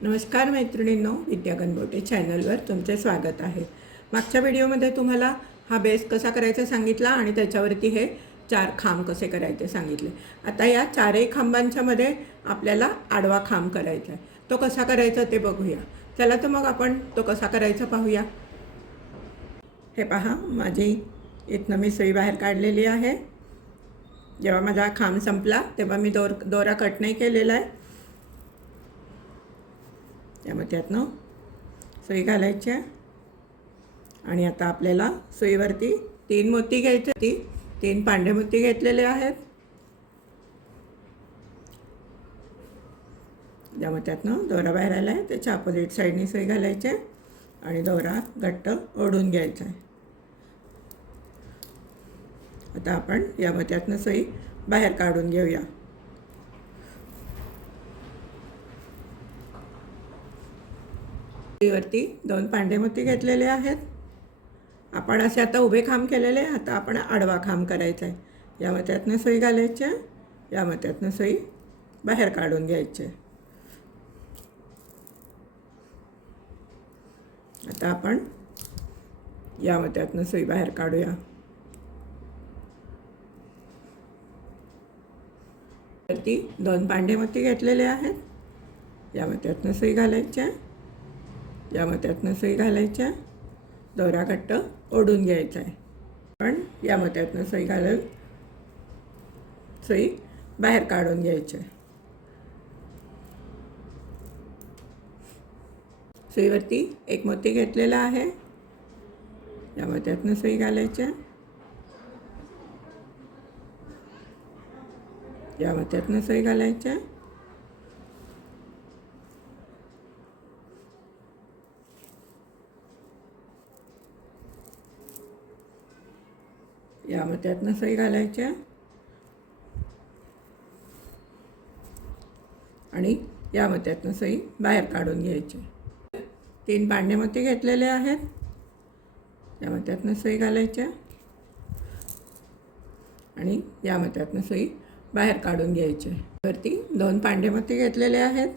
नमस्कार मैत्रिणींनो, विद्या गणगोटे चॅनलवर तुमचे स्वागत आहे। मागच्या व्हिडिओमध्ये तुम्हाला हा बेस कसा करायचा सांगितला आणि त्याच्यावरती हे 4 खांब कसे करायचे सांगितले। आता या 4ही खांबांच्या मध्ये आपल्याला आडवा खांब करायचा आहे। तो कसा करायचा ते बघूया। चला तर मग आपण तो कसा करायचा पाहूया। हे पहा, माझी इथनं मी सुई बाहेर काढलेली आहे। जेव्हा माझा खांब संपला तेव्हा मी दोरा कट नाही केलेला आहे। त्यामध्ये यातनं सुई घालायची आणि आता आपल्याला सुईवरती 3 मोती घ्यायचे। 3 पांढरे मोती घेतलेले आहेत। त्यामध्ये त्यातनं दोरा बाहेर आला आहे, त्याच्या अपोजिट साईडने सुई घालायची आणि दोरा घट्ट ओढून घ्यायचा आहे। आता आपण यामध्ये त्यातनं सुई बाहेर काढून घेऊया। सुईवरती 2 पांढरे मोती घेतलेले आहेत। आपण असे आता उभे खांब केलेले, आता आपण आडवा खांब करायचा आहे। यामध्ये त्यातनं सुई घालायची, यामध्ये त्यातनं सुई बाहेर काढून घ्यायची। आता आपण यामध्ये त्यातनं सुई बाहेर काढूया। वरती 2 पांढरे मोती घेतलेले आहेत। यामध्ये त्यातनं सुई घालायची, यामध्ये त्यातनं सुई घालायची, दोरा घट्ट ओढून घ्यायचा आहे। पण यामध्ये त्यातनं सुई घालून सुई बाहेर काढून घ्यायची। सुईवरती 1 मोती घेतलेला आहे, यामध्ये त्यातनं सुई घालायची, यामध्ये त्यातनं सुई घालायची, यामध्ये त्यातनं सुई घालायची आणि यामध्ये त्यातनं सुई बाहेर काढून घ्यायची। 3 पांढरे मोती घेतलेले आहेत, यामध्ये त्यातनं सुई घालायची आणि यामध्ये त्यातनं सुई बाहेर काढून घ्यायची। वरती 2 पांढरे मोती घेतलेले आहेत,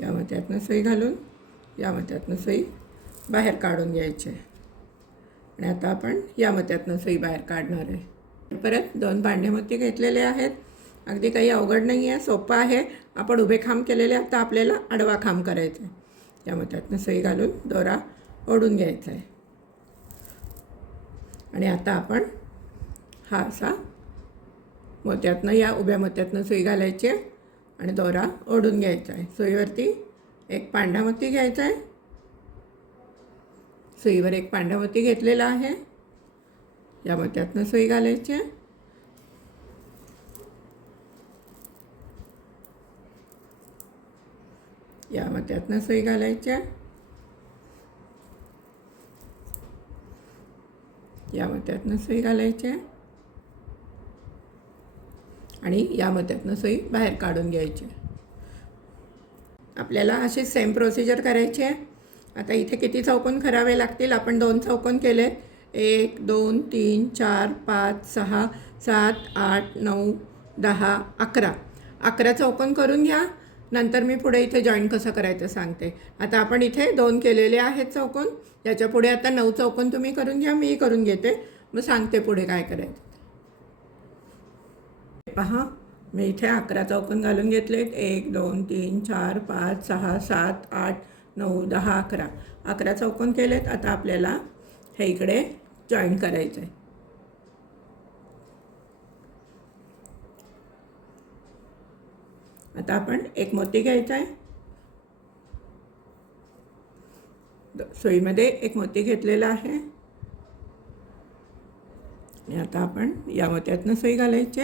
यामध्ये त्यातनं सुई घालून यामध्ये त्यातनं सुई बाहेर काढून घ्यायची आणि आता आपण यामध्ये त्यातनं सुई बाहेर काढणार आहे। परत 2 पांढरे मोती घेतलेले आहेत। अगदी काही अवघड नाही आहे, सोपं आहे। आपण उभे खांब केलेले, आता आपल्याला आडवा खांब करायचा आहे। यामध्ये त्यातनं सुई घालून दोरा ओढून घ्यायचा आहे आणि आता आपण हा असा मोत्यातनं या उभ्या मोत्यातनं सुई घालायची आणि दोरा ओढून घ्यायचा आहे। सुईवरती 1 पांढरा मोती घ्यायचा आहे, सुईवर 1 पांढरा मोती घेतलेला आहे, या मोत्यातनं सुई घालायची, या मोत्यातनं सुई घालायची, या मोत्यातनं सुई घालायची आणि या मोत्यातनं सुई बाहेर काढून घ्यायची। आपल्याला अशी सेम प्रोसिजर करायची आहे। आता इथे किती चौकोन करावे लागतील? आपण 2 चौकोन केले, 1 2 3 4 5 6 7 8 9 10 11 11 चौकोन करून घ्या। नंतर मी पुढे इथे जॉईन कसं करायचं सांगते। आता आपण इथे 2 केलेले आहेत चौकोन, याच्या पुढे आता 9 चौकोन तुम्ही करून घ्या, मी करून घेते, मग सांगते पुढे काय करायचं। पहा, मी इथे 11 चौकोन घालून घेतलेत। 1 2 3 4 5 6 7 8 9 10 11 11 चौकोन केलेत। आता आपल्याला हे इकडे जॉईन करायचं आहे। आता आपण 1 मोती घ्यायचा आहे, सुईमध्ये 1 मोती घेतलेला आहे आणि आता आपण या मोत्यातनं सुई घालायची,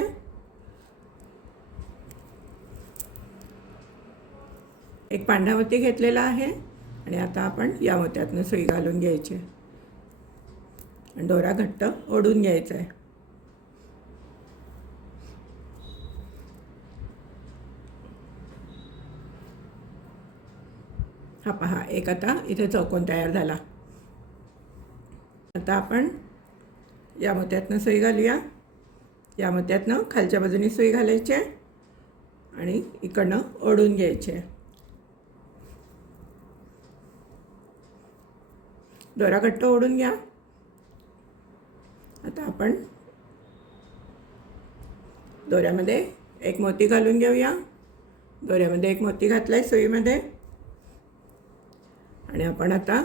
1 पांढरा मोती घेतलेला आहे आणि आता आपण या मोत्यातनं सुई घालून घ्यायची आणि दोरा घट्ट ओढून घ्यायचा आहे। हा पहा, एक आता इथे चौकोन तयार झाला। आता आपण या मोत्यातनं सुई घालूया, या मोत्यातनं खालच्या बाजूने सुई घालायची आणि इकडनं ओढून घ्यायचे. दोरा घट्ट ओढून घ्या. आता आपण दोऱ्यामध्ये एक मोती घालून घेऊया. दोऱ्यामध्ये एक मोती घातलाय सुईमध्ये आणि आपण आता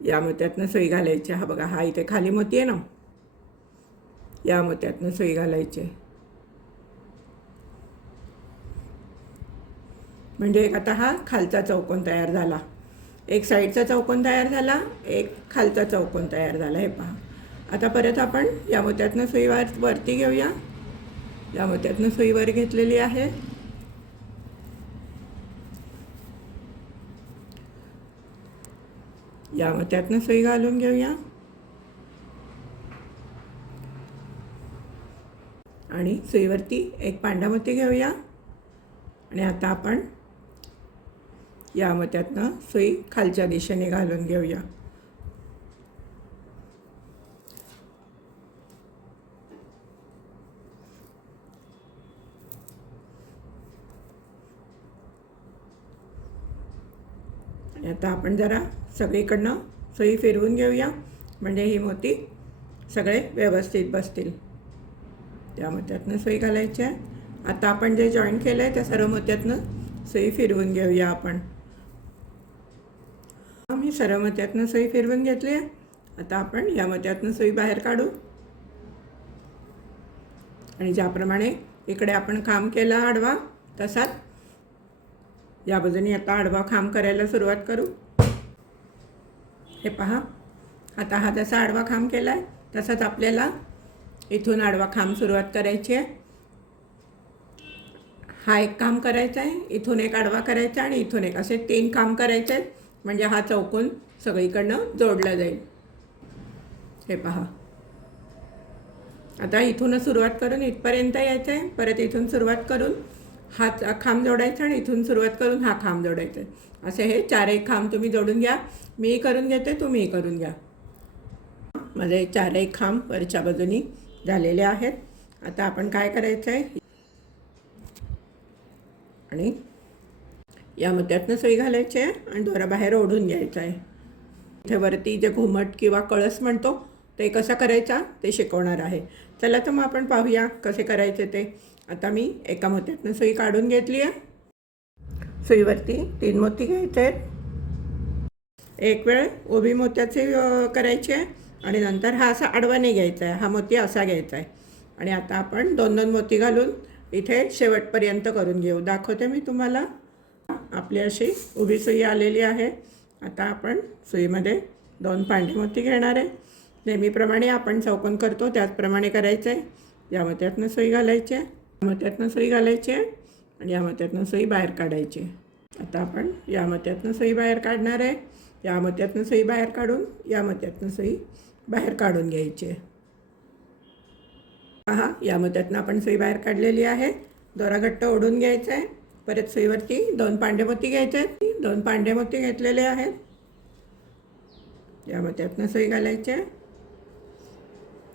या मोत्यातनं सुई घालायची. हा बघा, हा इथे खाली मोती आहे ना, या मोत्यातनं सुई घालायची. म्हणजे आता हा खालचा चौकोन तयार झाला. एक साईडचा चौकोन तयार झाला, एक खालचा चौकोन तयार झाला. हे पहा. आता परत आपण या मोत्यातनं सुई वरती घेऊया. या मोत्यातनं सुई वर घेतलेली आहे. या मोत्यातनं सुई घालून घेऊया आणि सुईवरती एक पांढरा मोती घेऊया आणि आता आपण या मोत्यातनं सुई खालच्या दिशेने घालून घेऊया. आणि आता आपण जरा सगळीकडनं सुई फिरवून घेऊया, म्हणजे ही मोती सगळे व्यवस्थित बसतील. त्या मोत्यातनं सुई घालायची आहे. आता आपण जे जॉईन केलं आहे त्या सर्व मोत्यातनं सुई फिरवून घेऊया आपण. मी सर्व मोत्यातनं सुई फिरवून घेतली आहे. आता आपण या मोत्यातनं सुई बाहेर काढू आणि ज्याप्रमाणे इकडे आपण खांब केला आडवा, तसाच या बाजूने आता आडवा खांब करायला सुरुवात करू. हे पहा, आता हा जसा आडवा खांब केला आहे तसाच आपल्याला इथून आडवा खांब सुरुवात करायची आहे. हा एक काम करायचा आहे, इथून एक आडवा करायचा आणि इथून एक, असे 3 काम करायचे आहेत. म्हणजे हा चौकोन सगळीकडनं जोडला जाईल. हे पहा. आता इथूनच सुरुवात करून इथपर्यंत यायचं आहे. परत इथून सुरुवात करून हा खांब जोडायचा आणि इथून सुरुवात करून हा खांब जोडायचा आहे. असे हे 4 खांब तुम्ही जोडून घ्या. मी करून घेते, तुम्ही करून घ्या. माझे 4 खांब वरच्या बाजूनी झालेले आहेत. आता आपण काय करायचं आहे, आणि या मोत्यातनं सुई घालायची आहे आणि दोरा बाहेर ओढून घ्यायचा आहे. इथे वरती जे घुमट किंवा कळस म्हणतो ते कसा करायचा ते शिकवणार आहे. चला तर मग आपण पाहूया कसे करायचे ते. आता मी एका मोत्यातनं सुई काढून घेतली आहे. सुईवरती 3 मोती घ्यायचे आहेत. एक वेळ उभी मोत्याचे करायचे आहे आणि नंतर हा असा आडवाने घ्यायचा आहे. हा मोती असा घ्यायचा आहे आणि आता आपण 2-2 मोती घालून इथे शेवटपर्यंत करून घेऊ. दाखवते मी तुम्हाला. आपली अशी उभी सुई आलेली आहे. आता आपण सुईमध्ये 2 पांढरे मोती घेणार आहे. नेहमीप्रमाणे आपण चौकोन करतो त्याचप्रमाणे करायचं आहे. या मोत्यातनं सुई घालायची आहे, या मोत्यातनं सुई घालायची आहे आणि या मोत्यातनं सुई बाहेर काढायची. आता आपण या मोत्यातनं सुई बाहेर काढणार आहे. या मोत्यातनं सुई बाहेर काढून या मोत्यातनं सुई बाहेर काढून घ्यायची आहे. पहा, या मोत्यातनं आपण सुई बाहेर काढलेली आहे. दोरा घट्ट ओढून घ्यायचा आहे. परत सुईवरती 2 पांढरे मोती घ्यायचे आहेत. 2 पांढरे मोती घेतलेले आहेत. या मोत्यातनं सुई घालायची आहे.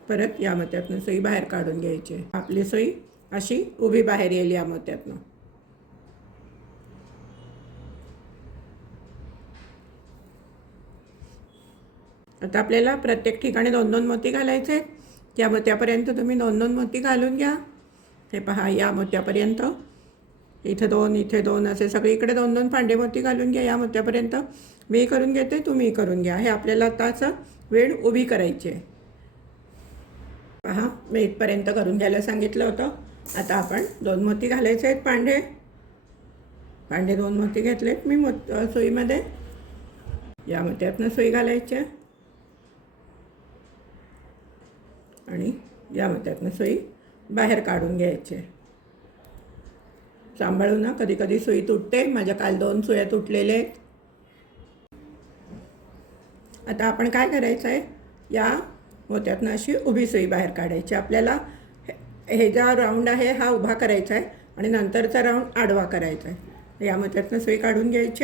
परत या मोत्यातनं सुई बाहेर काढून घ्यायची. आपली सुई अशी उभी बाहेर येईल या मोत्यातनं. आता आपल्याला प्रत्येक ठिकाणी 2-2 मोती घालायचे आहेत. या मोत्यापर्यंत तुम्ही 2-2 मोती घालून घ्या. हे पहा, या मोत्यापर्यंत इथे 2, इथे 2 असे सगळीकडे 2-2 पांढरे मोती घालून घ्या. या मोत्यापर्यंत मी करून घेते, तुम्ही करून घ्या. हे आपल्याला आताचं वेळ उभी करायची आहे. पहा, मी इथपर्यंत करून घ्यायला सांगितलं होतं. आता आपण 2 मोती घालायचे आहेत पांढरे. 2 मोती घेतलेत मी सुईमध्ये. या मोत्यातनं सुई घालायची आहे आणि या मोत्यातनं सुई बाहेर काढून घ्यायची. सांभाळू ना, कधी कधी सुई तुटते. माझ्या काल 2 सुया तुटलेल्या आहेत. आता आपण काय करायचं आहे, या मोत्यातनं अशी उभी सुई बाहेर काढायची. आपल्याला हे जो राऊंड आहे हा उभा करायचा आहे आणि नंतरचा राऊंड आडवा करायचा आहे. या मोत्यातनं सुई काढून घ्यायची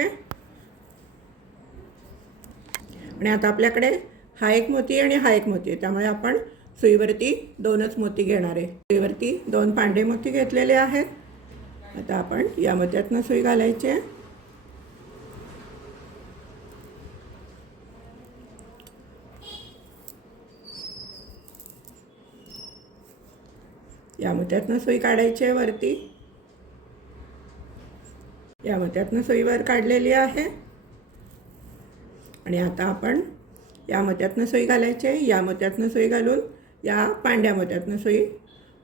आणि आता आपल्याकडे हा एक मोती आणि हा एक मोती आहे. त्यामुळे आपण सुईवरती 2च मोती घेणार आहे. सुईवरती 2 पांढरे मोती घेतलेले आहेत आता आपण या मोत्यातनं सुई घालायची आहे. या मोत्यातनं सुई काढायची आहे वरती. या मोत्यातनं सुई वर काढलेली आहे. आणि आता आपण या मोत्यातनं सुई घालायची आहे. या मोत्यातनं सुई घालून या पांढऱ्या मोत्यातनं सुई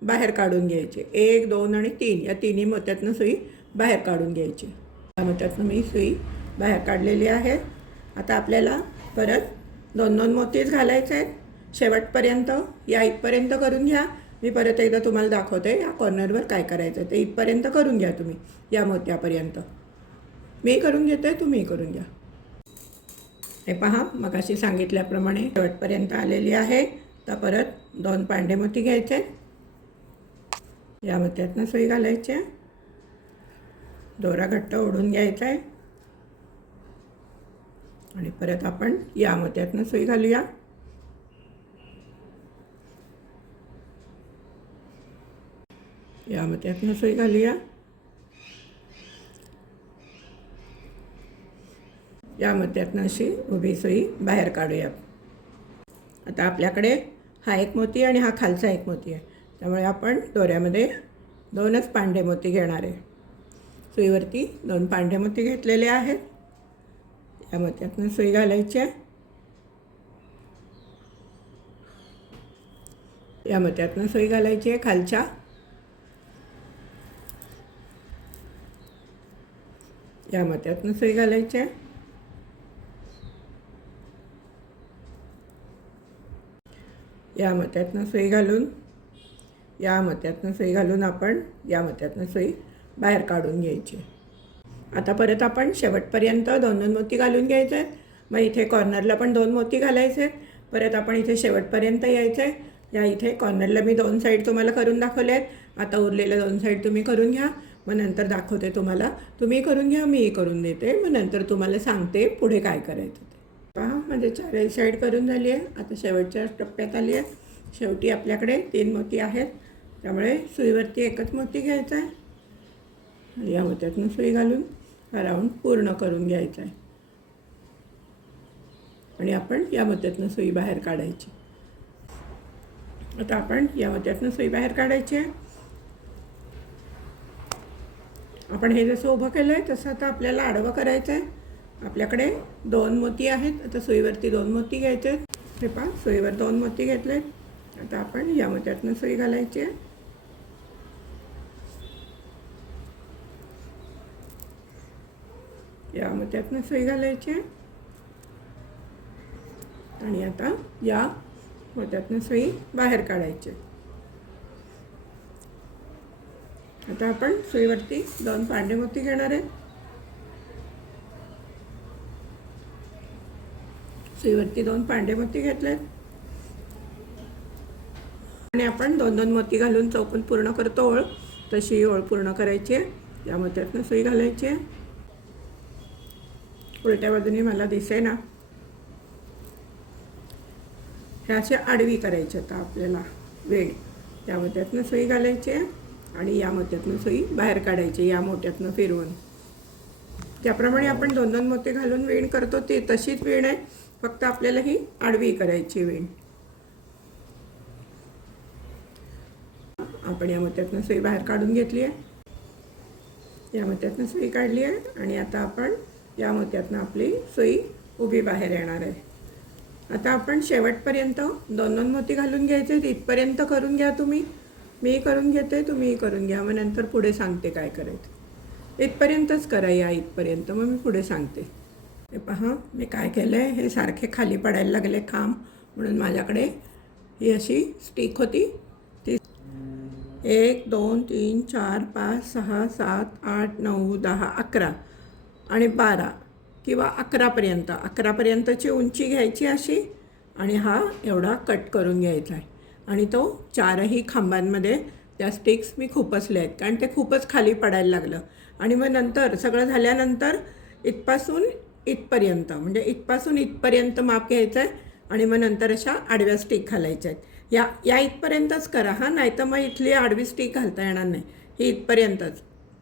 बाहेर काढून घ्यायची. 1, 2 आणि 3 या तिन्ही मोत्यातनं सुई बाहेर काढून घ्यायची. या मोत्यातनं मी सुई बाहेर काढलेली आहे. आता आपल्याला परत 2-2 मोतीच घालायचे आहेत शेवटपर्यंत. या इथपर्यंत करून घ्या. मी परत एकदा तुम्हाला दाखवते या कॉर्नरवर काय करायचं ते. इथपर्यंत करून घ्या तुम्ही या मोत्यापर्यंत. मी करून घेते, तुम्ही करून घ्या. हे पहा, मगाशी सांगितल्याप्रमाणे शेवटपर्यंत आलेली आहे. तर परत 2 पांढरे मोती घ्यायचे. या मोत्यातनं सुई घालायची. दोरा घट्ट ओढून घ्यायचा आहे. आणि परत आपण या मोत्यातनं सुई घालूया. या मोत्यातनं सुई घालूया. या मोत्यातनं अशी उभी सुई बाहेर काढूया. आता आपल्याकडे हा एक मोती आणि हा खालचा एक मोती आहे. त्यामुळे आपण दोऱ्यामध्ये 2च पांढरे मोती घेणार आहे. सुईवरती 2 पांढरे मोती घेतलेले आहेत. या मोत्यातनं सुई घालायची आहे. या मोत्यातनं सुई घालायची आहे खालच्या. या मोत्यातनं सुई घालायची आहे. या मोत्यातनं सुई घालून या मोत्यातनं सुई घालून आपण या मोत्यातनं सुई बाहेर काढून घ्यायची. आता परत आपण शेवटपर्यंत 2-2 मोती घालून घ्यायचे आहेत. मग इथे कॉर्नरला पण 2 मोती घालायचे आहेत. परत आपण इथे शेवटपर्यंत यायचं आहे. या इथे कॉर्नरला मी 2 साईड तुम्हाला करून दाखवले आहेत. आता उरलेल्या 2 साईड तुम्ही करून घ्या. मग नंतर दाखवते तुम्हाला. तुम्ही करून घ्या, मी करून देते. मग नंतर तुम्हाला सांगते पुढे काय करायचं ते. पहा, म्हणजे 4ही साईड करून झाली आहे. आता शेवटच्या टप्प्यात आली आहे. शेवटी आपल्याकडे 3 मोती आहेत. त्यामुळे सुईवरती एकच मोती घ्यायचा आहे. या मोत्यातनं सुई घालून हा राऊंड पूर्ण करून घ्यायचा आहे. आणि आपण या मोत्यातनं सुई बाहेर काढायची. आता आपण या मोत्यातनं सुई बाहेर काढायची आहे. आपण हे जसं उभं केलं आहे तसं आता आपल्याला आडवं करायचं आहे. आपल्याकडे 2 मोती आहेत. आता सुईवरती 2 मोती घ्यायचे आहेत. हे पहा, सुईवर 2 मोती घेतले. आता आपण या मोत्यातनं सुई घालायची आहे. या मोत्यातनं सुई घालायची आहे. आणि आता या मोत्यातनं सुई बाहेर काढायची. आता आपण सुईवरती 2 पांढरे मोती घेणार आहे. सुईवरती 2 पांढरे मोती घेतलेत. आणि आपण 2-2 मोती घालून चौकोन पूर्ण करतो ओळ, तशी ओळ पूर्ण करायची आहे. या मोत्यातनं सुई घालायची आहे. उलट्या बाजूने मला दिसे ना, हे असे आडवी करायची. आता आपल्याला वेळ या मोत्यातनं सुई घालायची आहे. आणि या मोत्यातनं सुई बाहेर काढायची. या मोत्यातनं फिरवून त्याप्रमाणे आपण 2-2 मोती घालून वेण करतो ते तशीच वेण आहे. फक्त आपल्याला ही आडवी करायची वेण. आपण या मोत्यातनं सुई बाहेर काढून घेतली आहे. या मोत्यातनं सुई काढली आहे. आणि आता आपण या मोत्यातनं आपली सुई उभी बाहेर येणार आहे. आता आपण शेवटपर्यंत 2-2 मोती घालून घ्यायचे. इथपर्यंत करून घ्या तुम्ही. मी करून घेते, तुम्ही करून घ्या. मग नंतर पुढे सांगते काय करायचं. इथपर्यंतच करा, या इथपर्यंत. मग मी पुढे सांगते. हे पहा, मी काय केलं आहे, हे सारखे खाली पडायला लागले खांब. म्हणून माझ्याकडे ही अशी स्टिक होती. ती 1, 2, 3, 4, 5, 6, 7, 8, 9, 10, 11 आणि 12 किंवा 11पर्यंतची उंची घ्यायची अशी. आणि हा एवढा कट करून घ्यायचा आहे. आणि तो 4ही खांबांमध्ये त्या स्टिक्स मी खुपसल्या आहेत, कारण ते खूपच खाली पडायला लागलं. आणि मग नंतर सगळं झाल्यानंतर इथपासून इथपर्यंत, म्हणजे इथपासून इथपर्यंत माप घ्यायचं आहे. आणि मग नंतर अशा आडव्या स्टिक घालायच्या आहेत. या इथपर्यंतच करा हा, नाही तर मग इथली आडवी स्टिक घालता येणार नाही. ही इथपर्यंतच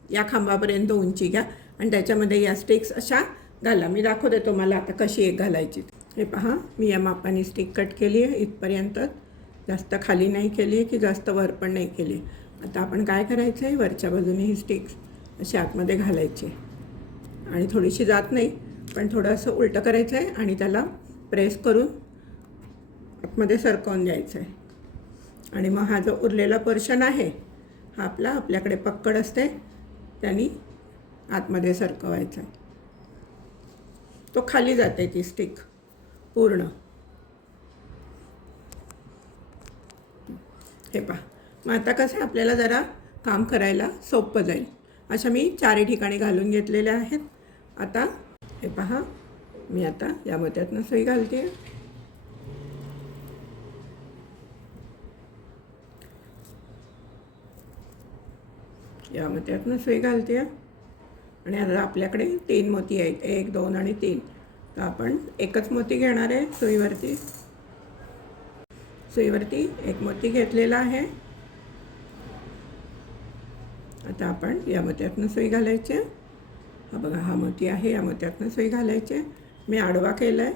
या खांबापर्यंत उंची घ्या आणि त्याच्यामध्ये या स्टिक्स अशा घाला. मी दाखवते तुम्हाला आता कशी एक घालायची. हे पहा, मी या मापाने स्टिक कट केली आहे इथपर्यंत. जास्त खाली नाही केली आहे की जास्त वर पण नाही केली. आता आपण काय करायचं आहे, वरच्या बाजूने ही स्टिक्स अशी आतमध्ये घालायची आणि थोडीशी जात नाही पण थोडं असं उलटं करायचं आहे आणि त्याला प्रेस करून आतमध्ये सरकवून द्यायचं आहे. आणि मग हा जो उरलेला पोर्शन आहे हा आपल्याकडे पक्कड असते त्यांनी आतमध्ये सरकवायचा आहे. तो खाली जाते ती स्टिक पूर्ण. हे पहा, मग आता कसं आपल्याला जरा काम करायला सोपं जाईल. अशा मी 4 ठिकाणी घालून घेतलेल्या आहेत. आता हे पहा, मी आता या मोत्यातनं सुई घालते. या मोत्यातनं सुई घालते आणि आता आपल्याकडे 3 मोती आहेत, 1, 2 आणि 3. तर आपण एकच मोती घेणार आहे. सुईवरती एक मोती घेतलेला आहे. आता आपण या मोत्यातनं सुई घालायची. हा बघा, हा मोती आहे, या मोत्यातनं सुई घालायची. मी आडवा केला आहे.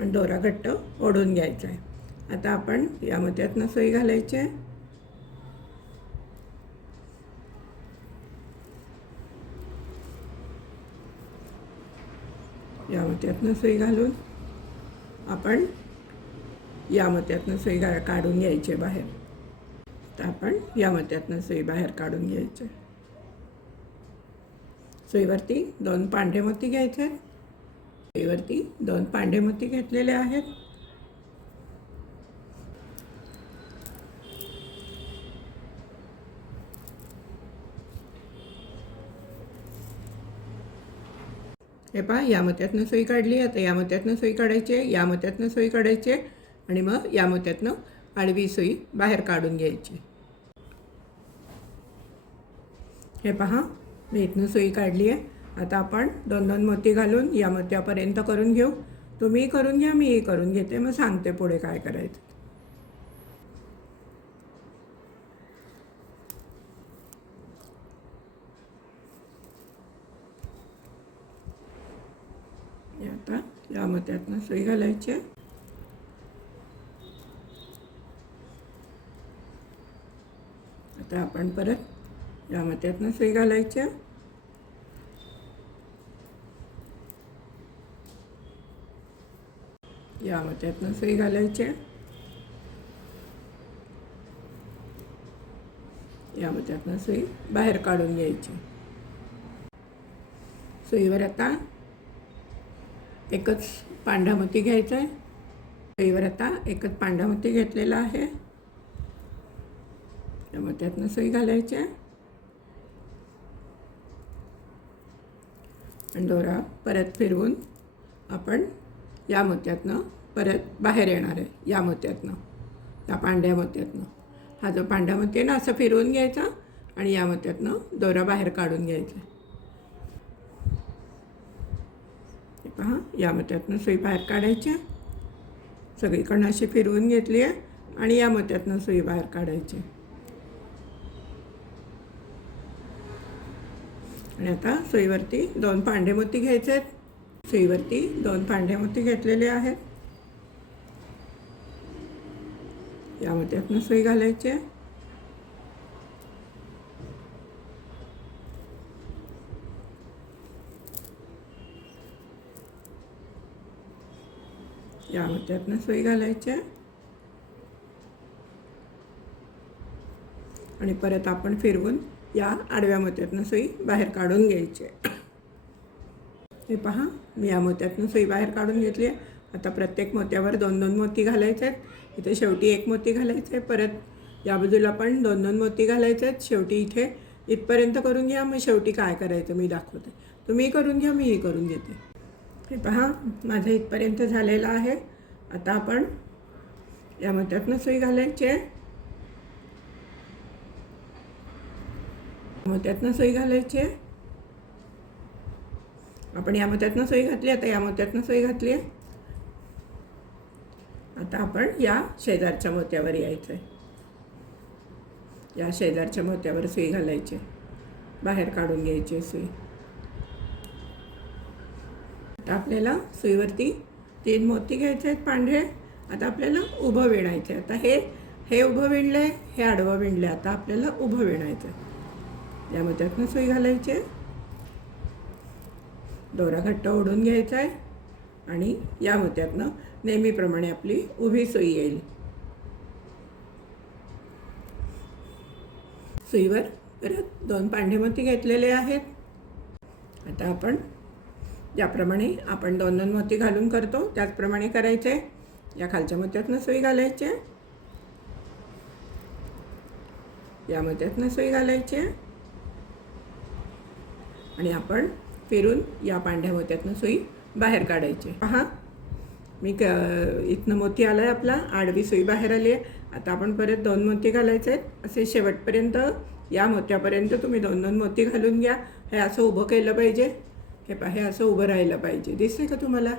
आणि दोरा घट्ट ओढून घ्यायचा आहे. आता आपण या मोत्यातनं सुई घालायची. या मोत्यातनं सुई घालून आपण या मोत्यातनं सुई काढून घ्यायची बाहेर. तर आपण या मोत्यातनं सुई बाहेर काढून घ्यायची. सुईवरती 2 पांढरे मोती घ्यायचे. सुईवरती 2 पांढरे मोती घेतलेले आहेत. हे पहा, या मोत्यातनं सुई काढली. आता या मोत्यातनं सुई काढायची, या मोत्यातनं सुई काढायची आणि मग या मोत्यातनं आडवी सुई बाहेर काढून घ्यायची. हे पहा, मी इथनं सुई काढली आहे. आता आपण 2-2 मोती घालून या मोत्यापर्यंत करून घेऊ. तुम्ही करून घ्या, मीही करून घेते, मग सांगते पुढे काय करायचं. आता या मोत्यातनं सुई घालायची. आता आपण परत या मोत्यातनं सुई घालायची. या मोत्यातनं सुई घालायची. या मोत्यातनं सुई बाहेर काढून घ्यायची. सुईवर आता एकच पांढरा मोती घ्यायचा आहे. सुईवर आता एकच पांढरा मोती घेतलेला आहे. या मोत्यातनं सुई घालायची आणि दोरा परत फिरवून आपण या मोत्यातनं परत बाहेर येणार आहे. या मोत्यातनं, या पांढऱ्या मोत्यातनं. हा जो पांढरा मोती आहे ना, असं फिरवून घ्यायचा आणि या मोत्यातनं दोरा बाहेर काढून घ्यायचा. पहा, या मोत्यातनं सुई बाहेर काढायची. सगळीकडनं अशी फिरवून घेतली आहे आणि या मोत्यातनं सुई बाहेर काढायची. आणि आता सुईवरती 2 पांढरे मोती घ्यायचे आहेत. सुईवरती 2 पांढरे मोती घेतलेले आहेत. या मोत्यातनं सुई घालायची. या मोत्यातनं सुई घालायची आणि परत आपण फिरवून या आडव्या मोत्यातनं सुई बाहेर काढून घ्यायची. हे पहा, मी या मोत्यातनं सुई बाहेर काढून घेतली आहे. आता प्रत्येक मोत्यावर 2-2 मोती घालायचे आहेत. इथे शेवटी 1 मोती घालायचं आहे. परत या बाजूला पण 2-2 मोती घालायचे आहेत. शेवटी इथे इथपर्यंत करून घ्या. मग शेवटी काय करायचं मी दाखवते. तुम्ही करून घ्या, मीही करून घेते. हे पहा, माझं इथपर्यंत झालेलं आहे. आता आपण या मोत्यातनं सुई घालायची आहे. मोत्यातनं सुई घालायची आहे. आपण या मोत्यातनं सुई घातली. आता या मोत्यातनं सुई घातली आहे. आता आपण या शेजारच्या मोत्यावर यायचं आहे. या शेजारच्या मोत्यावर सुई घालायची, बाहेर काढून घ्यायची सुई. आता आपल्याला सुईवरती 3 मोती घ्यायचे आहेत पांढरे. आता आपल्याला उभं विणायचं आहे. आता हे उभं विणलं आहे, हे आडवं विणलं आहे. आता आपल्याला उभं विणायचं आहे. या मोत्यातनं सुई घालायची, दोरा घट्ट ओढून घ्यायचा आहे आणि या मोत्यातनं नेहमीप्रमाणे आपली उभी सुई येईल. सुईवर परत 2 पांढरे मोती घेतलेले आहेत. आता आपण ज्याप्रमाणे आपण 2 मोती घालून करतो त्याचप्रमाणे करायचे. या खालच्या मोत्यातनं सुई घालायची, या मोत्यातनं सुई घालायची आणि आपण फिरून या पांढऱ्या मोत्यातनं सुई बाहेर काढायची. पहा, मी इथनं मोती आला आहे आपला, आडवी सुई बाहेर आली आहे. आता आपण परत 2 मोती घालायचे आहेत. असे शेवटपर्यंत या मोत्यापर्यंत तुम्ही 2 मोती घालून घ्या. हे असं उभं केलं पाहिजे. हे पहा, हे असं उभं राहिलं पाहिजे. दिसते का तुम्हाला?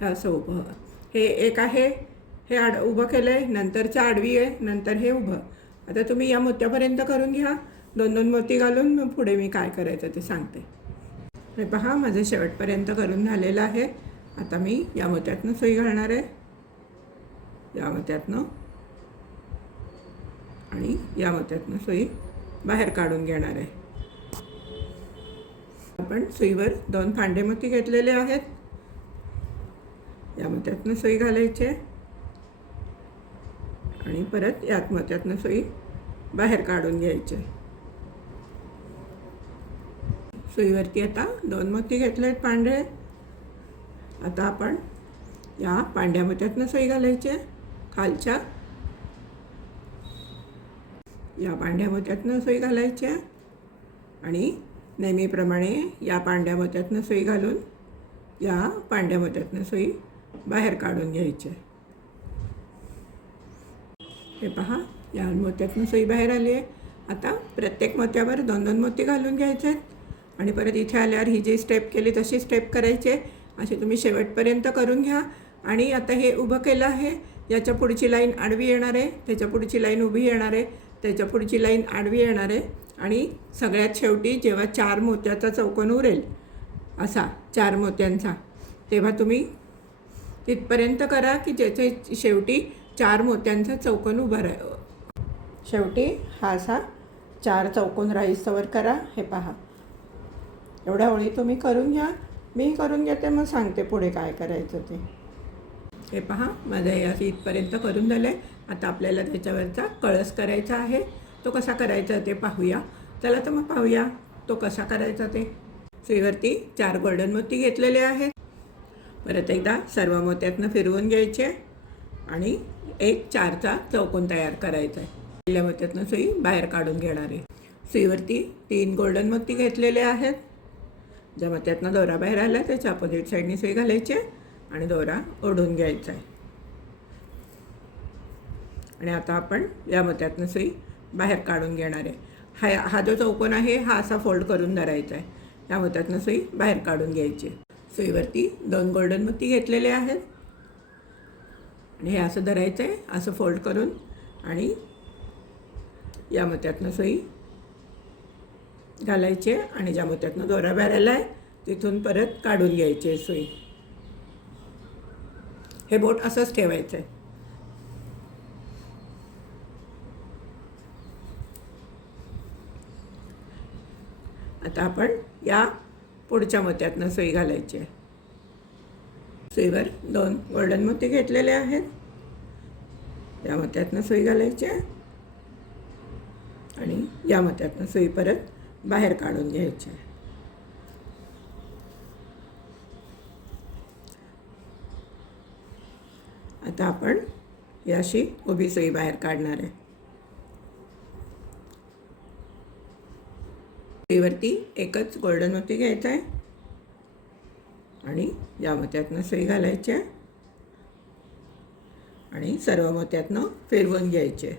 हे असं उभं. हे एक आहे, हे उभं केलं आहे, नंतरचं आडवी आहे, नंतर हे उभं. आता तुम्ही या मोत्यापर्यंत करून घ्या 2 मोती घालून. मग पुढे मी काय करायचं ते सांगते. हे पहा, माझं शेवटपर्यंत करून झालेलं आहे. आता मी या मोत्यातनं सुई घालणार आहे, या मोत्यातनं, आणि या मोत्यातनं सुई बाहेर काढून घेणार आहे. आपण सुईवर 2 पांढरे मोती घेतलेले आहेत. या मोत्यातनं सुई घालायची आणि परत यात मोत्यातनं सुई बाहेर काढून घ्यायची. सुईवरती आता 2 मोती घेतले आहेत पांढरे. आता आपण या पांढऱ्या मोत्यातनं सुई घालायची खालच्या, या पांढऱ्या मोत्यातनं सुई घालायची आणि नेहमीप्रमाणे या पांढऱ्या मोत्यातनं सुई घालून या पांढऱ्या मोत्यातनं सुई बाहेर काढून घ्यायची. हे पहा, या मोत्यातनं सुई बाहेर आली आहे. आता प्रत्येक मोत्यावर 2 मोती घालून घ्यायचे आणि परत इथे आल्यावर ही जी स्टेप केली तशी स्टेप करायची. असे तुम्ही शेवटपर्यंत करून घ्या. आणि आता हे उभं केलं आहे, याच्या पुढची लाईन आडवी येणार आहे, त्याच्या पुढची लाईन उभी येणार आहे, त्याच्या पुढची लाईन आडवी येणार आहे आणि सगळ्यात शेवटी जेव्हा 4 मोत्याचा चौकोन उरेल, असा 4 मोत्यांचा, तेव्हा तुम्ही तिथपर्यंत करा की ज्याचे शेवटी 4 मोत्यांचा चौकोन उभा शेवटी हा असा 4 चौकोन राहीस्तवर करा. हे पहा, एवढ्या ओळी तुम्ही करून घ्या. मी करून घेते, मग सांगते पुढे काय करायचं ते. हे पहा, माझं हे असं इथपर्यंत करून झालं आहे. आता आपल्याला त्याच्यावरचा कळस करायचा आहे. तो कसा करायचा ते पाहूया. चला तर मग पाहूया तो कसा करायचा ते. सुईवरती 4 गोल्डन मोती घेतलेले आहेत. परत एकदा सर्व मोत्यातनं फिरवून घ्यायचे आणि एक 4चा चौकोन तयार करायचा आहे. पहिल्या मोत्यातनं सुई बाहेर काढून घेणार आहे. सुईवरती 3 गोल्डन मोती घेतलेले आहेत. ज्या मोत्यातनं दोरा बाहेर आला त्याच्या अपोजिट साईडने सुई घालायची आणि दोरा ओढून घ्यायचा आहे. आणि आता आपण या मोत्यातनं सुई बाहेर काढून घेणार आहे. हा जो चौकोन आहे हा असा फोल्ड करून धरायचा आहे. या मोत्यातनं सुई बाहेर काढून घ्यायची. सुईवरती 2 गोल्डन मोती घेतलेले आहेत आणि हे असं धरायचं आहे, असं फोल्ड करून, आणि या मोत्यातनं सुई घालायची आणि ज्या मोत्यातनं दोरा बाहेर आला आहे तिथून परत काढून घ्यायची सुई. हे बोट असंच ठेवायचं आहे. आता आपण या पुढच्या मोत्यातनं सुई घालायची आहे. सुईवर 2 गोल्डन मोती घेतलेले आहेत. या मोत्यातनं सुई घालायची आणि या मोत्यातनं सुई परत बाहेर काढून घ्यायची. आता आपण ही अशी उभी सुई बाहेर काढणार आहे. सुईवरती एकच गोल्डन मोती घ्यायचा आहे आणि या मोत्यातनं सुई घालायची आणि सर्व मोत्यातनं फिरवून घ्यायचे.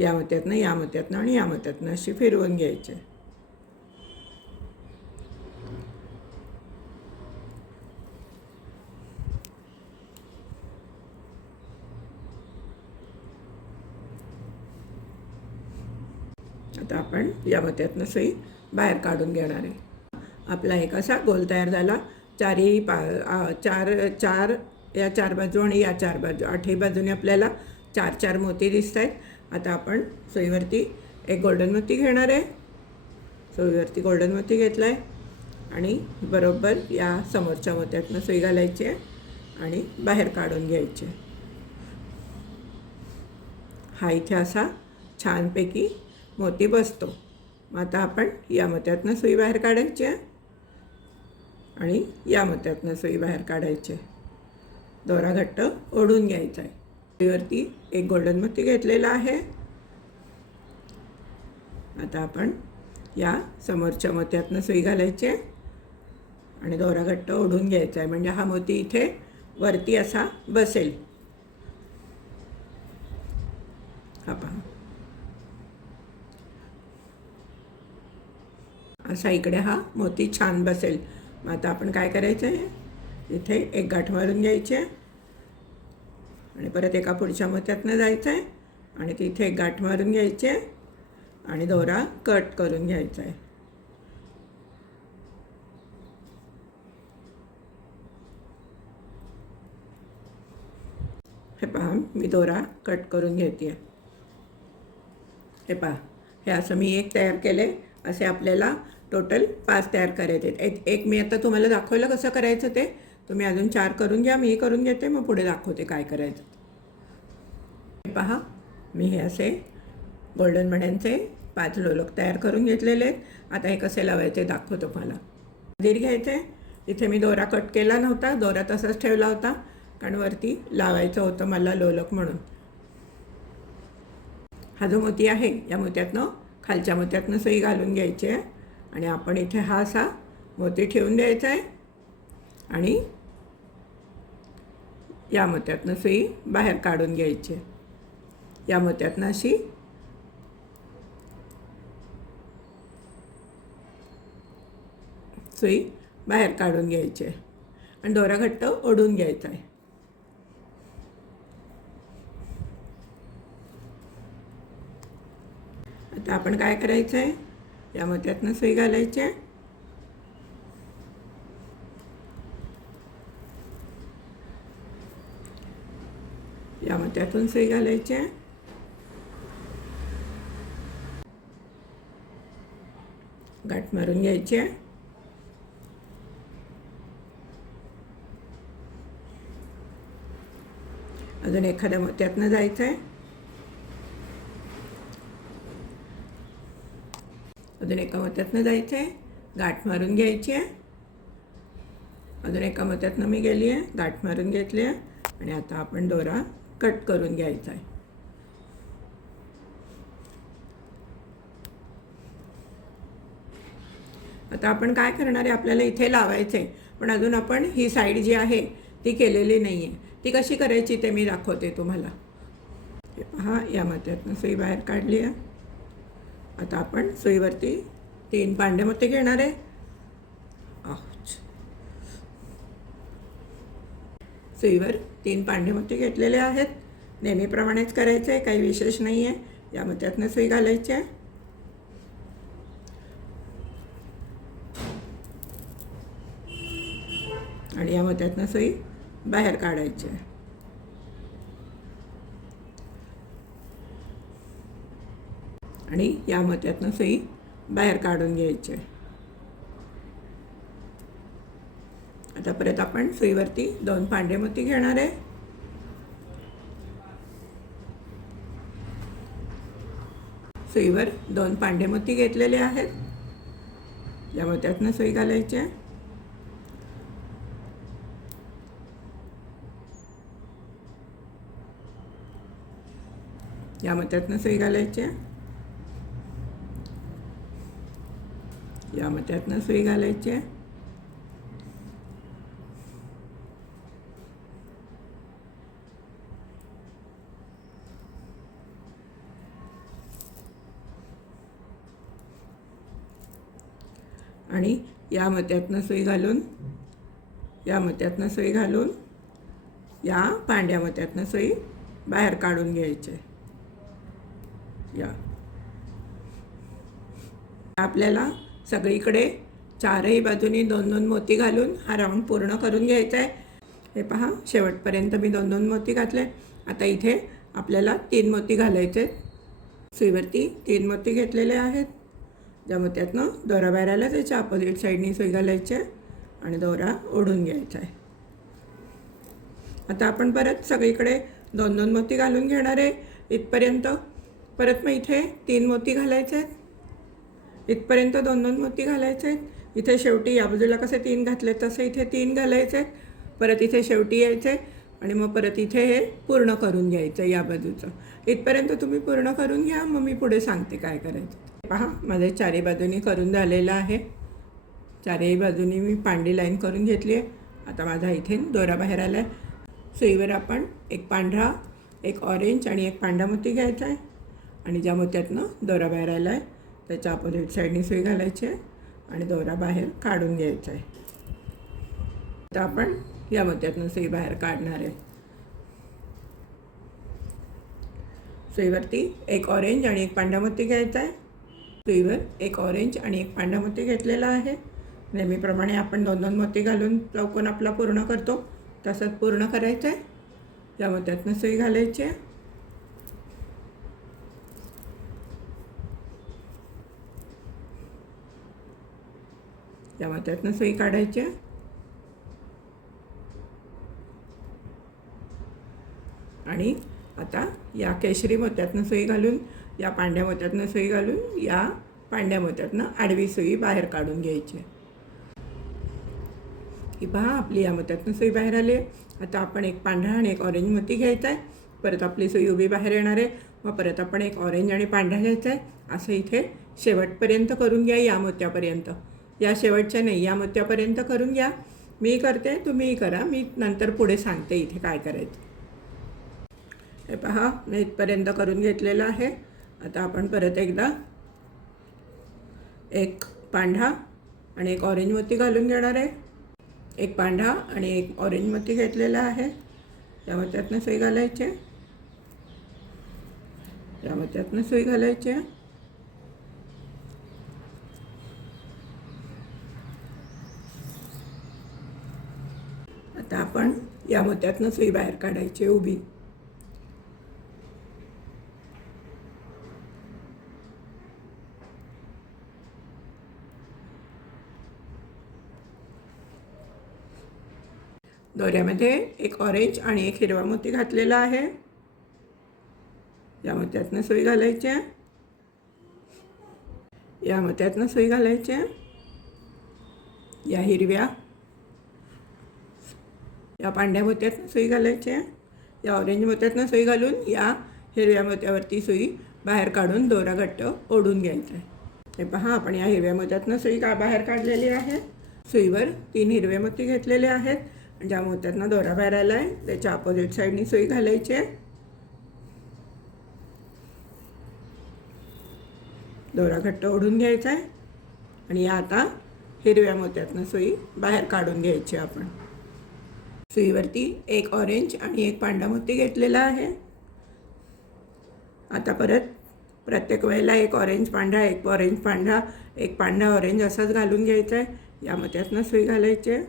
या मोत्यातनं, या मोत्यातनं आणि या मोत्यातनं अशी फिरवून घ्यायचे. आता आपण या मोत्यातनं सुई बाहेर काढून घेणार आहे. आपला एक असा गोल तयार झाला. चारही चार या चार बाजू आणि या चार बाजू, आठही बाजूने आपल्याला चार चार मोती दिसत आहेत. आता आपण सुईवरती एक गोल्डन मोती घेणार आहे. सुईवरती गोल्डन मोती घेतला आहे आणि बरोबर या समोरच्या मोत्यातनं सुई घालायची आहे आणि बाहेर काढून घ्यायची. हा इथे असा छानपैकी मोती बसतो. मग आता आपण या मोत्यातनं सुई बाहेर काढायची आहे आणि या मोत्यातनं सुई बाहेर काढायची. दोरा घट्ट ओढून घ्यायचा आहे. सुईवरती एक गोल्डन मोती घेतलेला आहे. आता आपण या समोरच्या मोत्यातनं सुई घालायची आणि दोरा घट्ट ओढून घ्यायचा आहे, म्हणजे हा मोती इथे वरती असा बसेल. हा पहा, असा इकडे हा मोती छान बसेल. मग आता आपण काय करायचं आहे, इथे एक गाठ मारून घ्यायची आहे आणि परत एका पुढच्या मोत्यातनं जायचं आहे आणि तिथे एक गाठ मारून घ्यायची आहे आणि दोरा कट करून घ्यायचा आहे. हे पहा, मी दोरा कट करून घेते. हे पहा, हे असं मी एक तयार केले. असे आपल्याला टोटल 5 तयार करायचे. एक मी आता तुम्हाला दाखवलं कसं करायचं ते. तुम्ही अजून 4 करून घ्या, मी करून घेते, मग पुढे दाखवते काय करायचं. हे पहा, मी हे असे गोल्डन मण्यांचे 5 लोलक तयार करून घेतलेले आहेत. आता हे कसे लावायचे दाखवतो तुम्हाला. दीर घ्यायचे. इथे मी दोरा कट केला नव्हता, दोरा तसाच ठेवला होता कारण वरती लावायचं होतं मला लोलक म्हणून. हा जो मोती आहे या मोत्यातनं खालच्या मोत्यातनं सुई घालून घ्यायची आहे आणि आपण इथे हा असा मोती ठेवून द्यायचा आहे आणि या मोत्यातनं सुई बाहेर काढून घ्यायची. या मोत्यातनं अशी सुई बाहेर काढून घ्यायची आणि दोरा घट्ट ओढून घ्यायचा आहे. आता आपण काय करायचं आहे, या मोत्यातनं सुई घालायची आहे या मोत्यातून सुई घालायची आहे गाठ मारून घ्यायची आहे. अजून एखाद्या मोत्यातनं जायचं आहे. अजून एका मोत्यातनं जायचं आहे, गाठ मारून घ्यायची आहे. अजून एका मोत्यातनं मी गेली आहे, गाठ मारून घेतली आहे आणि आता आपण दोरा कट करून घ्यायचा आहे. आता आपण काय करणार आहे, आपल्याला इथे लावायचं आहे पण अजून आपण ही साईड जी आहे ती केलेली नाही आहे. ती कशी करायची ते मी दाखवते तुम्हाला. पहा, या मोत्यातनं सुई बाहेर काढली आहे. आता आपण सुईवरती 3 पांडे मोती घेणार आहे. सुईवर 3 पांडे मोती घेतलेले आहेत. नेहमीप्रमाणेच करायचं आहे, काही विशेष नाही आहे. या मोत्यातनं सुई घालायची आहे आणि या मोत्यातनं सुई बाहेर काढायची आहे. आणि या मोत्यातनं सुई बाहेर काढून घ्यायची आहे. आता परत आपण सुईवरती 2 पांढरे मोती घेणार आहे. सुईवर 2 पांढरे मोती घेतलेले आहेत. या मोत्यातनं सुई घालायची आहे. या मोत्यातनं सुई घालायची आहे. या मोत्यातनं सुई घालायची आहे. आणि या मोत्यातनं सुई घालून या मोत्यातनं सुई घालून या पांढऱ्या मोत्यातनं सुई बाहेर काढून घ्यायची. या आपल्याला सगळीकडे चारही बाजूनी 2-2 मोती घालून हा राऊंड पूर्ण करून घ्यायचा आहे। हे पहा, शेवटपर्यंत मी 2-2 मोती घातले। आता इथे आपल्याला 3 मोती घालायचे। सुईवरती 3 मोती घेतलेले आहेत। ज्या मोत्यातनं दोरा बाहेर आला त्याच्या अपोजिट साईडनी सुई घालायची आणि दोरा ओढून घ्यायचा आहे। आता आपण परत सगळीकडे 2-2 मोती घालून घेणार आहे इथपर्यंत। परत मग इथे 3 मोती घालायचे आहेत। इथपर्यंत 2-2 मोती घालायचे आहेत। इथे शेवटी या बाजूला कसे 3 घातले तसे इथे 3 घालायचे आहेत। परत इथे शेवटी यायचे आणि मग परत इथे हे पूर्ण करून घ्यायचं या बाजूचं। इथपर्यंत तुम्ही पूर्ण करून घ्या, मग मी पुढे सांगते काय करायचं। पहा, माझे चारही बाजूनी करून झालेलं आहे। चारही बाजूनी मी पांढरी लाईन करून घेतली आहे। आता माझा इथे दोरा बाहेर आला आहे। सुईवर आपण एक पांढरा, एक ऑरेंज आणि एक पांढरा मोती घ्यायचा आहे आणि ज्या मोत्यातनं दोरा बाहेर आला आहे त्याच्या अपोजिट साईडनी सुई घालायची आहे आणि दोरा बाहेर काढून घ्यायचा आहे। आता आपण या मोत्यातनं सुई बाहेर काढणार आहे। सुईवरती एक ऑरेंज आणि एक पांढरा मोती घ्यायचा आहे। सुईवर एक ऑरेंज आणि एक पांढरा मोती घेतलेला आहे। नेहमीप्रमाणे आपण 2-2 मोती घालून चौकोन आपला पूर्ण करतो तसंच पूर्ण करायचं आहे। या मोत्यातनं सुई घालायची आहे। या मोत्यातनं सुई काढायची आहे आणि आता या केशरी मोत्यातनं सुई घालून, या पांढऱ्या मोत्यातनं सुई घालून या पांढऱ्या मोत्यातनं आडवी सुई बाहेर काढून घ्यायची। ही पहा, आपली या मोत्यातनं सुई बाहेर आली आहे। आता आपण एक पांढरा आणि एक ऑरेंज मोती घ्यायचा आहे। परत आपली सुई उभी बाहेर येणार आहे। मग परत आपण एक ऑरेंज आणि पांढरा घ्यायचा आहे। असं इथे शेवटपर्यंत करून घ्या, या मोत्यापर्यंत। या शेवटच्या नाही, या मोत्यापर्यंत करून घ्या। मी करते, तुम्हीही करा। मी नंतर पुढे सांगते इथे काय करायचं। हे पहा, मी इथपर्यंत करून घेतलेलं आहे। आता आपण परत एकदा एक पांढरा आणि एक ऑरेंज मोती घालून घेणार आहे। एक पांढरा आणि एक ऑरेंज मोती घेतलेला आहे। या मोत्यातनं सुई घालायची, या मोत्यातनं सुई घालायची। आता आपण या मोत्यातनं सुई बाहेर काढायची उभी। दोऱ्यामध्ये एक ऑरेंज आणि एक हिरवा मोती घातलेला आहे। या मोत्यातनं सुई घालायची, या मोत्यातनं सुई घालायची। या हिरव्या, या पांढऱ्या मोत्यातनं सुई घालायची। या ऑरेंज मोत्यातनं सुई घालून या हिरव्या मोत्यावरती सुई बाहेर काढून दोरा घट्ट ओढून घ्यायचा आहे। हे पहा, आपण या हिरव्या मोत्यातनं सुई बाहेर काढलेली आहे। सुईवर 3 हिरवे मोती घेतलेले आहेत। ज्या मोत्यातनं दोरा बाहेर आला आहे त्याच्या अपोजिट साईडनी सुई घालायची आहे। दोरा घट्ट ओढून घ्यायचा आहे आणि या आता हिरव्या मोत्यातनं सुई बाहेर काढून घ्यायची आपण। सुईवरती एक ऑरेंज आणि एक पांढरा मोती घेतलेला आहे। आता परत प्रत्येक वेळेला एक ऑरेंज पांढरा, एक ऑरेंज पांढरा, एक पांढरा ऑरेंज असंच घालून घ्यायचं आहे। या मोत्यातनं सुई घालायची आहे।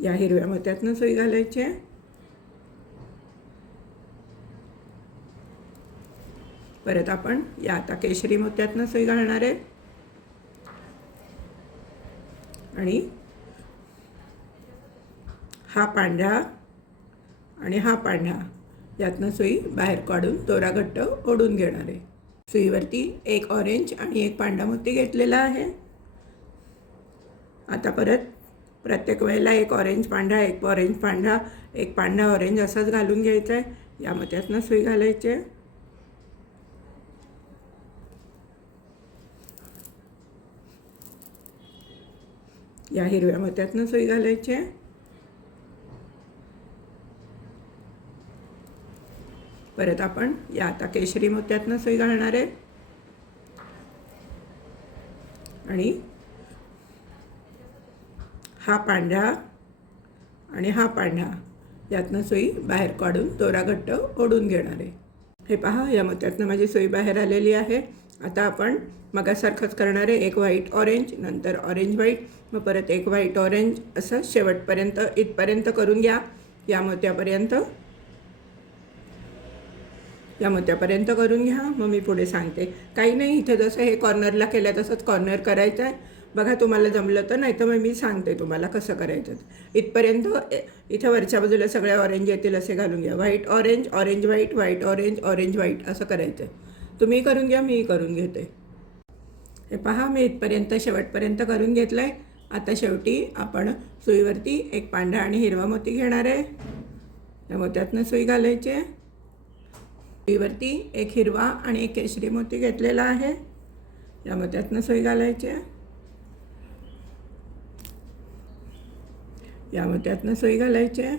या हिरव्या मोत्यातनं सुई घालायची आहे। परत आपण या आता केशरी मोत्यातनं सुई घालणार आहे आणि हा पांढरा आणि हा पांढरा यातनं सुई बाहेर काढून दोरा घट्ट ओढून घेणार आहे। सुईवरती एक ऑरेंज आणि एक पांढरा मोती घेतलेला आहे। आता परत प्रत्येक वेळेला एक ऑरेंज पांढरा, एक ऑरेंज पांढरा, एक पांढरा ऑरेंज असंच घालून घ्यायचं आहे। या मोत्यातनं सुई घालायची आहे। या हिरव्या मोत्यातनं सुई घालायची आहे। परत आपण या आता केशरी मोत्यातनं सुई घालणार आहे आणि हा पांढरा आणि हा पांढरा यातनं सुई बाहेर काढून दोरा घट्ट ओढून घेणार आहे. हे पहा, या मोत्यातनं माझी सुई बाहेर आलेली आहे. आता आपण मगासारखंच करणार आहे. एक व्हाईट ऑरेंज, नंतर ऑरेंज व्हाईट, मग परत एक व्हाईट ऑरेंज, असं शेवटपर्यंत इथपर्यंत करून घ्या. या मोत्यापर्यंत करून घ्या. मग मी पुढे सांगते. काही नाही, इथे जसं हे कॉर्नरला केलं तसंच कॉर्नर करायचं आहे. बघा, तुम्हाला जमलं तर, नाही तर मग मी सांगते तुम्हाला कसं करायचं. इथपर्यंत इथं वरच्या बाजूला सगळ्या ऑरेंज येतील असे घालून घ्या. White orange, orange white, white orange, orange white असं करायचं आहे. तुम्ही करून घ्या, मी करून घेते. हे पहा, मी इथपर्यंत शेवटपर्यंत करून घेतलं आहे. आता शेवटी आपण सुईवरती एक पांढरा आणि हिरवा मोती घेणार आहे. या मोत्यातनं सुई घालायची आहे. सुईवरती एक हिरवा आणि एक केशरी मोती घेतलेला आहे. या मोत्यातनं सुई घालायची आहे. या मोत्यातनं सुई घालायची आहे.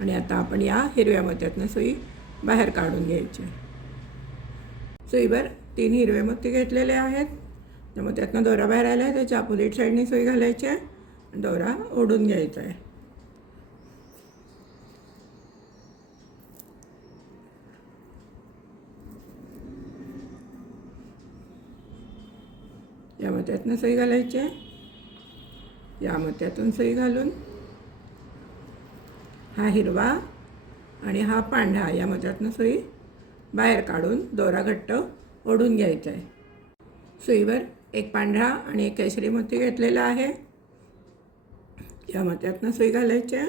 आणि आता आपण या हिरव्या मोत्यातनं सुई बाहेर काढून घ्यायची. सुईवर 3 हिरवे मोती घेतलेले आहेत. त्या मोत्यातनं दोरा बाहेर आला आहे. त्याच्या अपोजिट साईडने सुई घालायची आहे. दोरा ओढून घ्यायचा आहे. या मोत्यातनं सुई घालायची आहे. या मोत्यातून सुई घालून हा हिरवा आणि हा पांढरा या मोत्यातनं सुई बाहेर काढून दोरा घट्ट ओढून घ्यायचा आहे. सुईवर एक पांढरा आणि एक केशरी मोती घेतलेला आहे. या मोत्यातनं सुई घालायची आहे.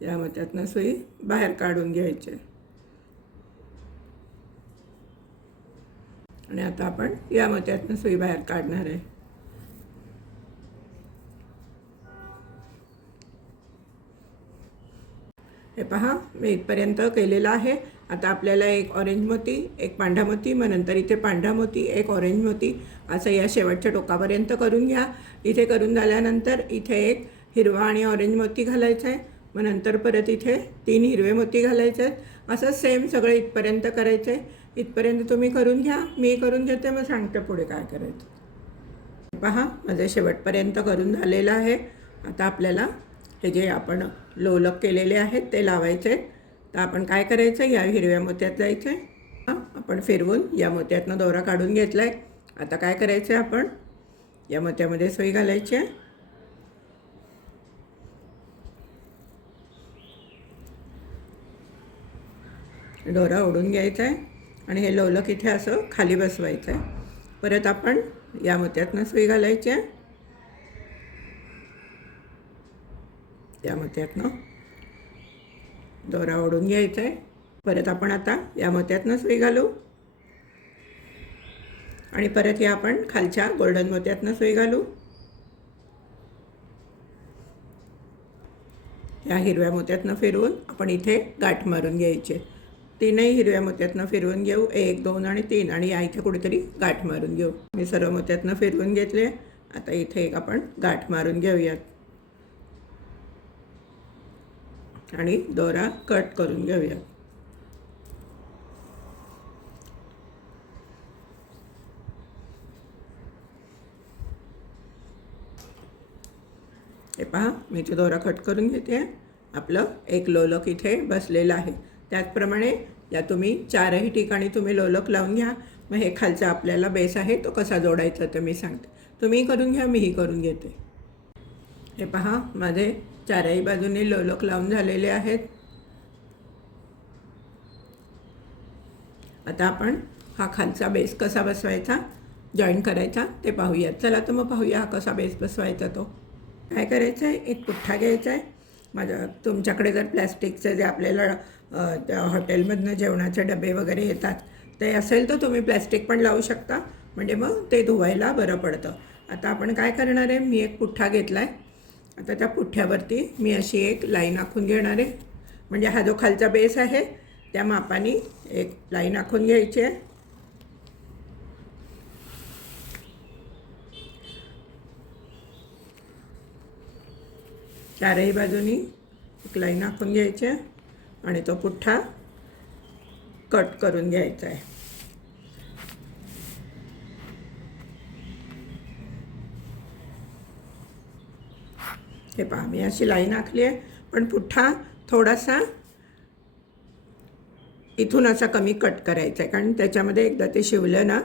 या मोत्यातनं सुई बाहेर काढून घ्यायची आहे. आणि आता आपण या मोत्यातनं सुई बाहेर काढणार आहे. हे पहा, मी इथपर्यंत केलेलं आहे. आता आपल्याला एक ऑरेंज मोती, एक पांढरा मोती, मग नंतर इथे पांढरा मोती, एक ऑरेंज मोती, असं या शेवटच्या टोकापर्यंत करून घ्या. इथे करून झाल्यानंतर इथे एक हिरवा आणि ऑरेंज मोती घालायचा आहे. मग नंतर परत इथे 3 हिरवे मोती घालायचे आहेत. असं सेम सगळं इथपर्यंत करायचं आहे. इथपर्यंत तुम्ही करून घ्या, मी करून घेते, मग सांगते पुढे काय करायचं. पहा, माझं शेवटपर्यंत करून झालेलं आहे. आता आपल्याला हे जे आपण लोलक केलेले आहेत ते लावायचे आहेत. तर आपण काय करायचं, या हिरव्या मोत्यात जायचं आहे. आपण फिरवून या मोत्यातनं दोरा काढून घेतला आहे. आता काय करायचं आहे, आपण या मोत्यामध्ये सुई घालायची आहे. दोरा ओढून घ्यायचा आहे आणि हे लोलक इथे असं खाली बसवायचं आहे. परत आपण या मोत्यातनं सुई घालायची आहे. या मोत्यातनं दोरा ओढून घ्यायचा आहे. परत आपण आता या मोत्यातनं सुई घालू आणि परत या आपण खालच्या गोल्डन मोत्यातनं सुई घालू. या हिरव्या मोत्यातनं फिरवून आपण इथे गाठ मारून घ्यायचे. 3ही हिरव्या मोत्यातनं फिरवून घेऊ, 1, 2 आणि 3, आणि या इथे कुठेतरी गाठ मारून घेऊ. मी सर्व मोत्यातनं फिरवून घेतले. आता इथे एक आपण गाठ मारून घेऊयात आणि दोरा कट करून घेऊयात. हे पहा, मी इथे दोरा कट करून घेते. आपलं एक लोलक इथे बसलेलं आहे. त्याचप्रमाणे या तुम्ही 4ही ठिकाणी तुम्ही लोलक लावून घ्या. मग हे खालचा आपल्याला बेस आहे तो कसा जोडायचा ते मी सांगते. तुम्ही करून घ्या, मीही करून घेते. हे पहा, माझे 4ही बाजूने लोलक लावून झालेले आहेत. आता आपण हा खालचा बेस कसा बसवायचा, जॉईन करायचा ते पाहूया. चला तर मग पाहूया हा कसा बेस बसवायचा. तो काय करायचं आहे, एक पुठ्ठा घ्यायचा आहे. तुमच्याकडे जर प्लॅस्टिकचे जे आपल्याला हॉटेलमधनं जेवणाचे डबे वगैरे येतात ते असेल तर तुम्ही प्लॅस्टिक पण लावू शकता, म्हणजे मग ते धुवायला बरं पडतं. आता आपण काय करणार आहे, मी एक पुठ्ठा घेतला आहे. आता त्या पुठ्ठ्यावरती मी अशी एक लाईन आखून घेणार आहे. म्हणजे हा जो खालचा बेस आहे त्या मापाने एक लाईन आखून घ्यायची आहे. चारही बाजूनी एक लाईन आखून घ्यायची आहे आणि तो पुठ्ठा कट करून घ्यायचा आहे. हे पहा, मी अशी लाईन आखली आहे, पण पुठ्ठा थोडासा इथून असा कमी कट करायचा आहे, कारण त्याच्यामध्ये एकदा ते शिवलं ना,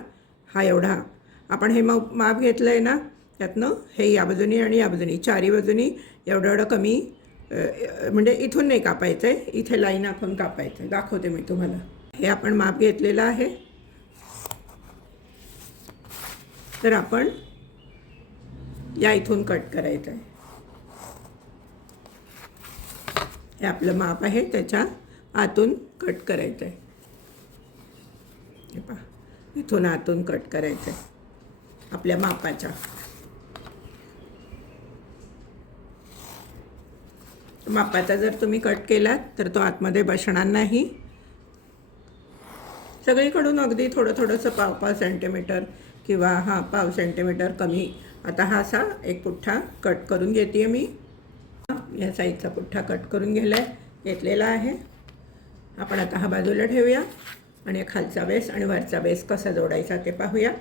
हा एवढा आपण हे माप घेतलं आहे ना, त्यातनं हे या बाजूनी आणि या बाजूनी चारी बाजूनी एवढं एवढं कमी, म्हणजे इथून नाही कापायचं आहे, इथे लाईन आखून कापायचं आहे. दाखवते मी तुम्हाला. हे आपण माप घेतलेलं आहे, तर आपण या इथून कट करायचं आहे. हे आपलं माप आहे, त्याच्या आतून कट करायचं आहे. हे पहा, इथून आतून कट करायचं आहे आपल्या मापाच्या. मापाचा जर तुम्ही कट केलात तर तो आतमध्ये बसणार नाही. सगळीकडून अगदी थोडं थोडंसं पाव सेंटीमीटर किंवा पाव सेंटीमीटर कमी. आता हा असा एक पुठ्ठा कट करून घेते मी. या साईडचा पुठ्ठा कट करून घेतलेला आहे. आपण आता हा बाजूला ठेवूया आणि खालचा बेस आणि वरचा बेस कसा जोडायचा ते पाहूया.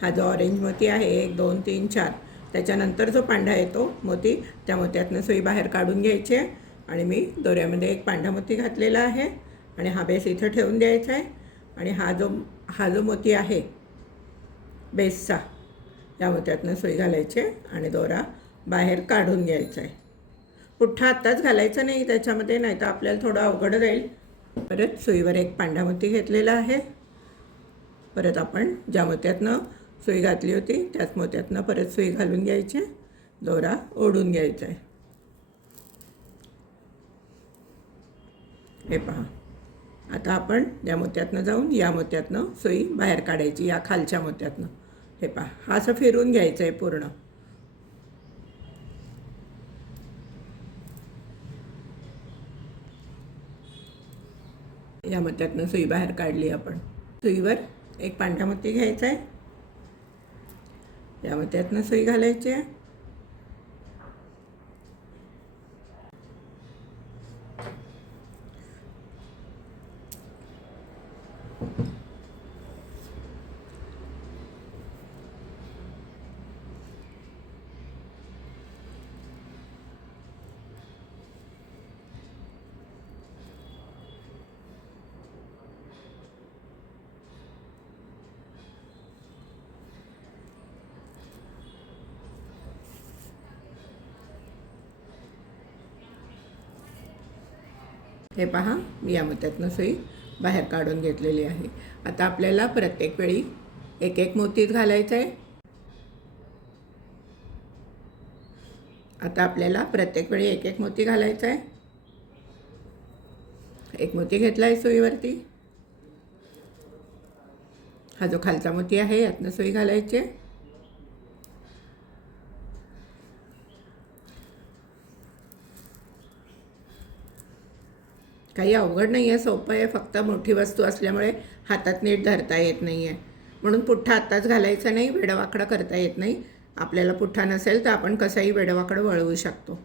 हा जो ऑरेंज मोती आहे 1 2 3 4, त्याच्यानंतर जो पांढरा येतो मोती, त्या मोत्यातनं सुई बाहेर काढून घ्यायची आहे आणि मी दोऱ्यामध्ये एक पांढरा मोती घातलेला आहे आणि हा बेस इथं ठेवून द्यायचा आहे. आणि हा जो मोती आहे बेसचा, या मोत्यातनं सुई घालायची आणि दोरा बाहेर काढून घ्यायचा आहे. पुठ्ठा आत्ताच घालायचा नाही त्याच्यामध्ये, नाही तर आपल्याला थोडं अवघड जाईल. परत सुईवर एक पांढरा मोती घेतलेला आहे. परत आपण ज्या मोत्यातनं सुई घातली होती त्याच मोत्यातनं परत सुई घालून घ्यायची, दोरा ओढून घ्यायचा आहे. हे पहा, आता आपण या मोत्यातनं जाऊन या मोत्यातनं सुई बाहेर काढायची, या खालच्या मोत्यातनं. हे पहा, हा असं फिरून घ्यायचं आहे पूर्ण. या मोत्यातनं सुई बाहेर काढली आपण. सुईवर एक पांढरा मोती घ्यायचा आहे, या मोत्यातनं सुई घालायची आहे. हे पहा, मी या मोत्यातनं सुई बाहेर काढून घेतलेली आहे. आता आपल्याला प्रत्येक वेळी एक एक मोतीच घालायचं आहे. आता आपल्याला प्रत्येक वेळी एक एक मोती घालायचा आहे. एक मोती घेतला आहे सुईवरती. हा जो खालचा मोती आहे यातनं सुई घालायची आहे. काही अवघड नाही आहे, सोपं आहे. फक्त मोठी वस्तू असल्यामुळे हातात नीट धरता येत नाही आहे, म्हणून पुठ्ठा आत्ताच घालायचा नाही, वेडवाकडं करता येत नाही. आपल्याला पुठ्ठा नसेल तर आपण कसाही वेडवाकडं वळवू शकतो.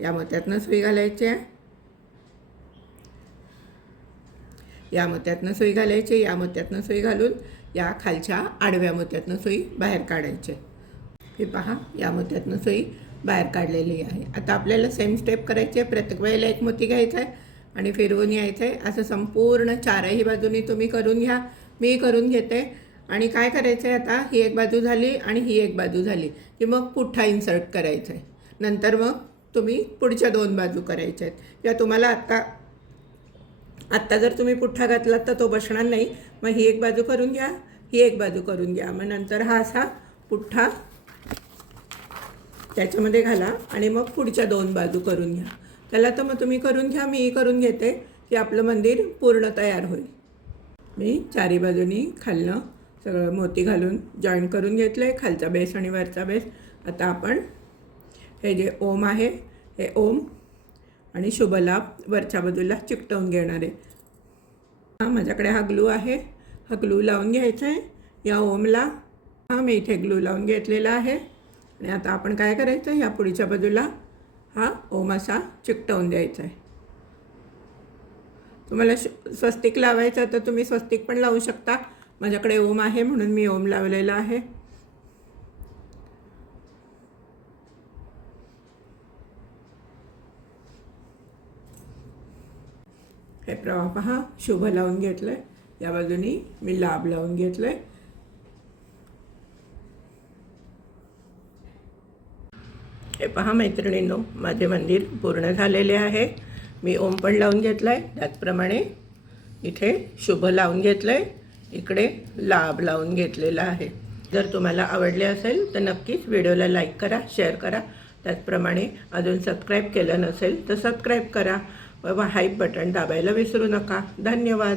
या मोत्यातनं सुई घालायची आहे, या मोत्यातनं सुई घालायची, या मोत्यातनं सुई घालून या खालच्या आडव्या मोत्यातनं सुई बाहेर काढायची. हे पहा, या मोत्यातनं सुई बाहेर काढलेली आहे. आता आपल्याला सेम स्टेप करायची आहे. प्रत्येक वेळेला एक मोती घ्यायचा आहे आणि फिरवून यायचं आहे. असं संपूर्ण चारही बाजूनी तुम्ही करून घ्या. मी करून घेते. आणि काय करायचं आहे, आता ही एक बाजू झाली आणि ही एक बाजू झाली की मग पुठ्ठा इन्सर्ट करायचा आहे. नंतर मग तुम्ही पुढच्या 2 बाजू करायच्या आहेत. किंवा तुम्हाला आत्ता जर तुम्ही पुठ्ठा घातलात तर तो बसणार नाही. मग ही एक बाजू करून घ्या, ही एक बाजू करून घ्या. मग नंतर हा असा पुठ्ठा त्याच्यामध्ये घाला आणि मग पुढच्या 2 बाजू करून घ्या. त्याला तर मग तुम्ही करून घ्या, मी करून घेते की आपलं मंदिर पूर्ण तयार होईल. मी चारी बाजूनी खालनं सगळं मोती घालून जॉईन करून घेतलं आहे, खालचा बेस आणि वरचा बेस. आता आपण हे जे ओम आहे, हे ओम आणि शुभलाभ वरच्या बाजूला चिकटवून घेणार आहे. माझ्याकडे हा ग्लू आहे, हा ग्लू लावून घ्यायचा आहे या ओमला. मी इथे ग्लू लावून घेतलेला आहे. आणि आता आपण काय करायचं, या पुढच्या बाजूला हा ओम असा चिकटवून द्यायचा आहे. तुम्हाला स्वस्तिक लावायचं तर तुम्ही स्वस्तिक पण लावू शकता. माझ्याकडे ओम आहे म्हणून मी ओम लावलेला आहे. हे प्रवाह पहा शुभ लावून घेतलं आहे. या बाजूनी मी लाभ लावून घेतलं आहे. हे पहा मैत्रिणींनो, माझे मंदिर पूर्ण झालेले आहे. मी ओम पण लावून घेतला आहे. त्याचप्रमाणे इथे शुभ लावून घेतलं आहे. इकडे लाभ लावून घेतलेला आहे. जर तुम्हाला आवडले असेल तर नक्कीच व्हिडिओला लाईक करा, शेअर करा. त्याचप्रमाणे अजून सबस्क्राईब केलं नसेल तर सबस्क्राईब करा व हाईप बटन दाबायला विसरू नका. धन्यवाद.